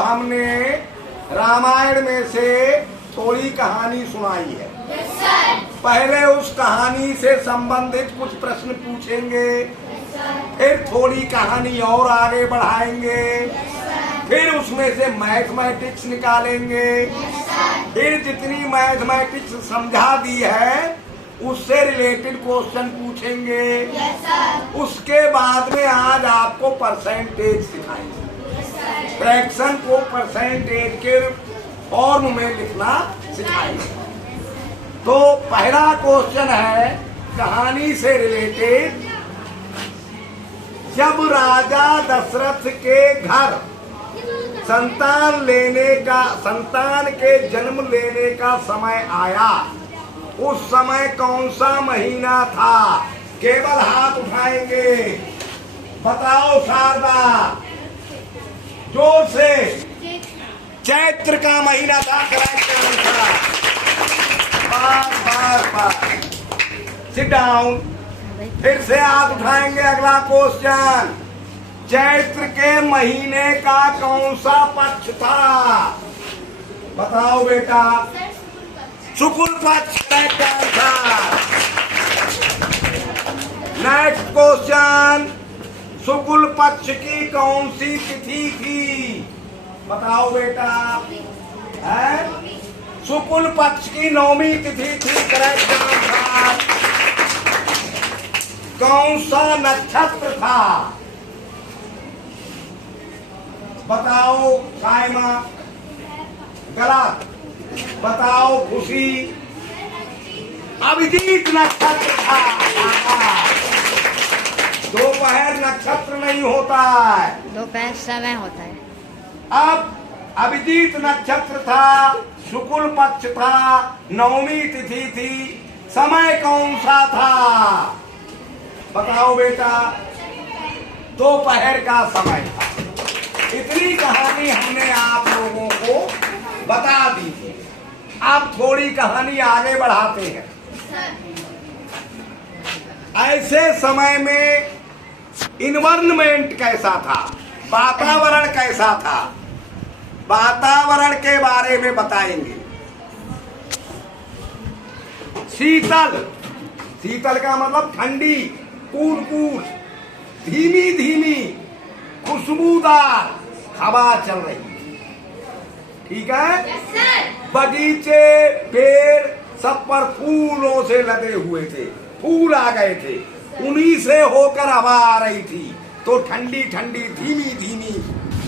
हमने रामायण में से थोड़ी कहानी सुनाई है। पहले उस कहानी से संबंधित कुछ प्रश्न पूछेंगे, फिर थोड़ी कहानी और आगे बढ़ाएंगे, फिर उसमें से मैथमेटिक्स निकालेंगे, फिर जितनी मैथमेटिक्स समझा दी है उससे रिलेटेड क्वेश्चन पूछेंगे। उसके बाद में आज आपको परसेंटेज सिखाएंगे, फ्रैक्शन को परसेंटेज के फॉर्म में लिखना सिखाएंगे। तो पहला क्वेश्चन है कहानी से रिलेटेड, जब राजा दशरथ के घर संतान के जन्म लेने का समय आया, उस समय कौन सा महीना था? केवल हाथ उठाएंगे, बताओ शारदा, जोर से। चैत्र का महीना था, करेक्ट आंसर। बार सिट डाउन। फिर से हाथ उठाएंगे। अगला क्वेश्चन, चैत्र के महीने का कौन सा पक्ष था? बताओ बेटा। शुक्ल पक्ष, करेक्ट आंसर। नेक्स्ट क्वेश्चन, शुक्ल पक्ष की कौन सी तिथि थी? बताओ बेटा। है शुक्ल पक्ष की 9वीं तिथि थी, करेक्ट आंसर। कौन सा नक्षत्र था? बताओ साइमा। गलत। बताओ खुशी। अभिजीत नक्षत्र था। दोपहर नक्षत्र नहीं होता है, दोपहर समय होता है। अब अभिजीत नक्षत्र था, शुक्ल पक्ष था, 9वीं तिथि थी, समय कौन सा था? बताओ बेटा। दोपहर का समय था। इतनी कहानी हमने आप लोगों को बता दी थी। अब थोड़ी कहानी आगे बढ़ाते हैं। ऐसे समय में इन्वायरमेंट कैसा था, वातावरण कैसा था, वातावरण के बारे में बताएंगे। शीतल, शीतल का मतलब ठंडी, कूल कूल, धीमी धीमी, खुशबूदार हवा चल रही। ठीक है। बगीचे, पेड़ सब पर फूलों से लगे हुए थे, फूल आ गए थे, उन्हीं से होकर हवा आ रही थी। तो ठंडी ठंडी, धीमी धीमी,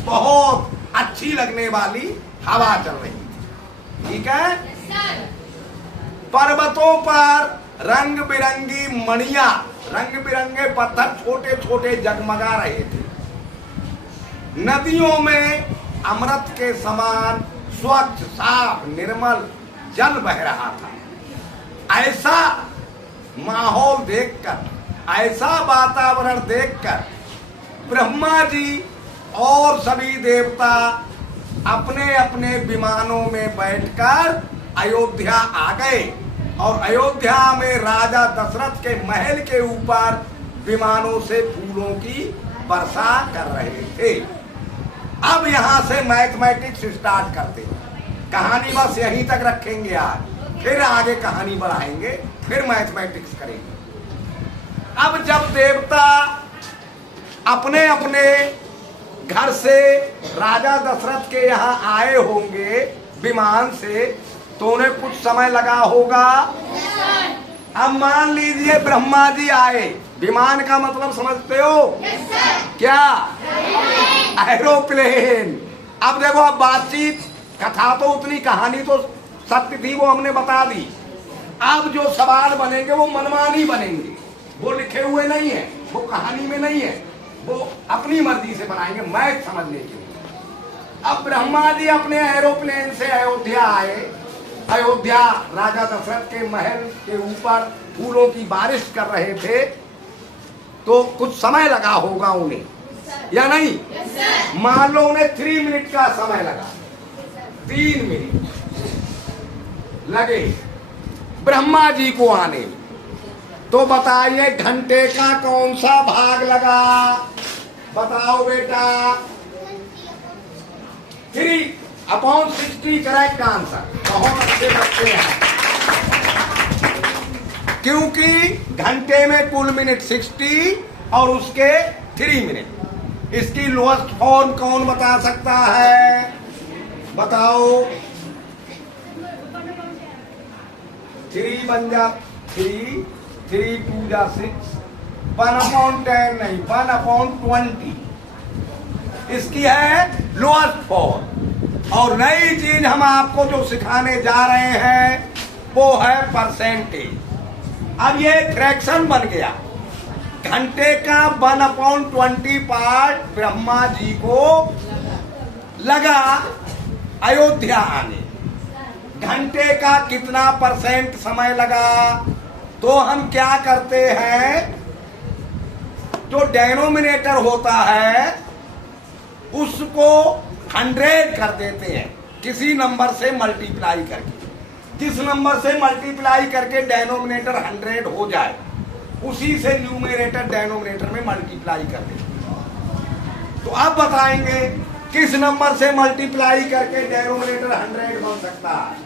बहुत अच्छी लगने वाली हवा चल रही थी। ठीक है। पर्वतों पर रंग बिरंगी मणियां, रंग बिरंगे पत्थर छोटे छोटे जगमगा रहे थे। नदियों में अमृत के समान स्वच्छ, साफ, निर्मल जल बह रहा था। ऐसा माहौल देखकर, ऐसा वातावरण देखकर ब्रह्मा जी और सभी देवता अपने अपने विमानों में बैठकर अयोध्या आ गए और अयोध्या में राजा दशरथ के महल के ऊपर विमानों से फूलों की वर्षा कर रहे थे। अब यहां से मैथमेटिक्स स्टार्ट करते हैं। कहानी बस यहीं तक रखेंगे आज, फिर आगे कहानी बढ़ाएंगे, फिर मैथमेटिक्स करेंगे। अब जब देवता अपने अपने घर से राजा दशरथ के यहाँ आए होंगे विमान से, तो उन्हें कुछ समय लगा होगा। अब मान लीजिए ब्रह्मा जी आए, विमान का मतलब समझते हो? क्या? एरोप्लेन। अब देखो, अब बातचीत, कथा तो उतनी, कहानी तो सत्य थी, वो हमने बता दी। अब जो सवाल बनेंगे वो मनमानी बनेंगे, वो लिखे हुए नहीं है, वो कहानी में नहीं है, वो अपनी मर्जी से बनाएंगे मैथ समझने के लिए। अब ब्रह्मा जी अपने एरोप्लेन से अयोध्या आए। अयोध्या राजा दशरथ के महल के ऊपर फूलों की बारिश कर रहे थे, तो कुछ समय लगा होगा उन्हें, या नहीं? मान लो उन्हें 3 मिनट का समय लगा, 3 मिनट लगे ब्रह्मा जी को आने में। तो बताइए घंटे का कौन सा भाग लगा? बताओ बेटा। 3/60 करेक्ट आंसर। बहुत अच्छे बच्चे हैं, क्योंकि घंटे में कुल मिनट 60 और उसके 3 मिनट। इसकी लोएस्ट फॉर्म कौन बता सकता है? बताओ। 3 बन जा 3, 3 2 जा 6, 1/10 नहीं 1/20 इसकी है लोएस्ट फॉर्म। और नई चीज हम आपको जो सिखाने जा रहे हैं वो है परसेंटेज। अब ये फ्रैक्शन बन गया। घंटे का 1/20 पार्ट ब्रह्मा जी को लगा अयोध्या आने। घंटे का कितना परसेंट समय लगा? तो हम क्या करते हैं, जो डेनोमिनेटर होता है उसको 100 कर देते हैं, किसी नंबर से मल्टीप्लाई करके। जिस नंबर से मल्टीप्लाई करके डेनोमिनेटर 100 हो जाए, उसी से न्यूमरेटर डेनोमिनेटर में मल्टीप्लाई कर देते हैं। तो अब बताएंगे किस नंबर से मल्टीप्लाई करके डेनोमिनेटर 100 बन सकता है।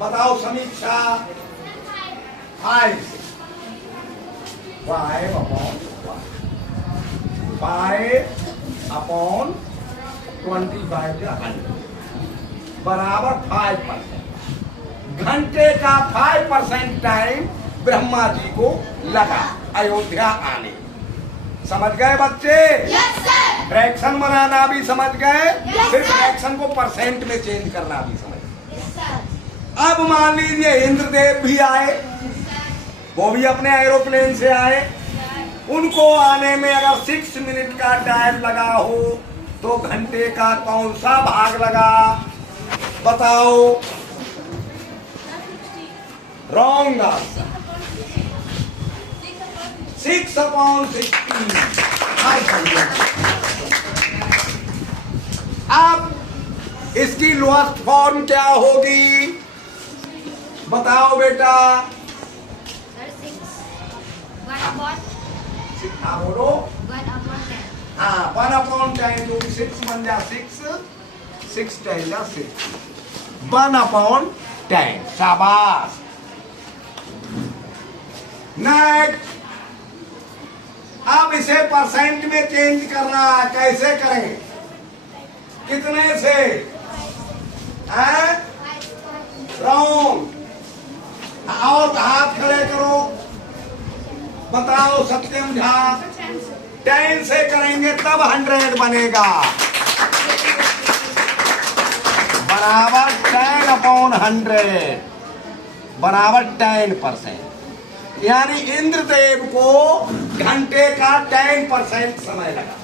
बताओ समीक्षा। 5 5/25 बराबर 5%। घंटे का 5% टाइम ब्रह्मा जी को लगा अयोध्या आने। समझ गए बच्चे? Yes sir. फ्रैक्शन बनाना भी समझ गए, Yes, फिर sir. फ्रैक्शन को परसेंट में चेंज करना भी समझ गए। Yes sir. अब मान लीजिए इंद्रदेव भी आए, वो भी अपने एरोप्लेन से आए। उनको आने में अगर 6 मिनट का टाइम लगा हो तो घंटे का कौन सा भाग लगा? बताओ। Wrong answer 6/60। अब इसकी लोएस्ट फॉर्म क्या होगी? बताओ बेटा। सर 6 1/10 बोलो। 1/10 हाँ 1/10 जो 6 बन जा 6, 6 10 जा 6, 1/10। शाबाश। नेक्स्ट। अब इसे परसेंट में चेंज करना है। कैसे करेंगे? कितने से? रॉन्ग। और हाथ खड़े करो, बताओ सत्यम झा। 10 से करेंगे तब 100 बनेगा। बराबर 10/100 बराबर 10%। यानी इंद्रदेव को घंटे का 10% समय लगा।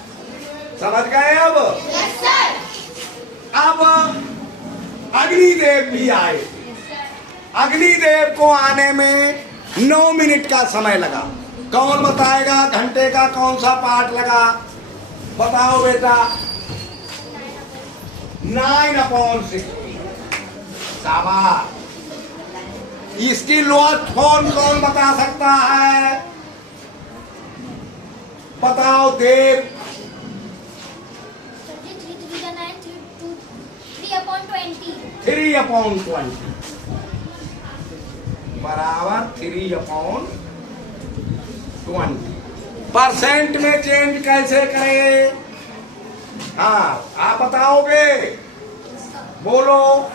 समझ गए? अब यस सर। अब अग्निदेव भी आए। अग्निदेव को आने में 9 मिनट का समय लगा। कौन बताएगा घंटे का कौन सा पार्ट लगा? बताओ बेटा। 9/60। शाबाश। इसकी लोएस्ट फॉर्म कौन बता सकता है? बताओ देव। 3/20 बराबर 3/20। परसेंट में चेंज कैसे करें? हाँ आप बताओगे? बोलो।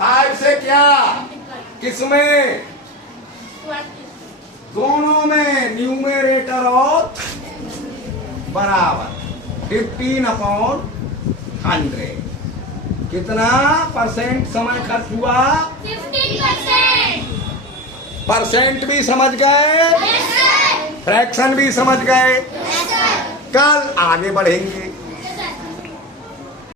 5 से क्या? किसमें? दोनों में, न्यूमरेटर और बराबर 15/100। कितना परसेंट समय खर्च हुआ? 15%। परसेंट भी समझ गए, यस सर। फ्रैक्शन भी समझ गए। Yes sir. कल आगे बढ़ेंगे।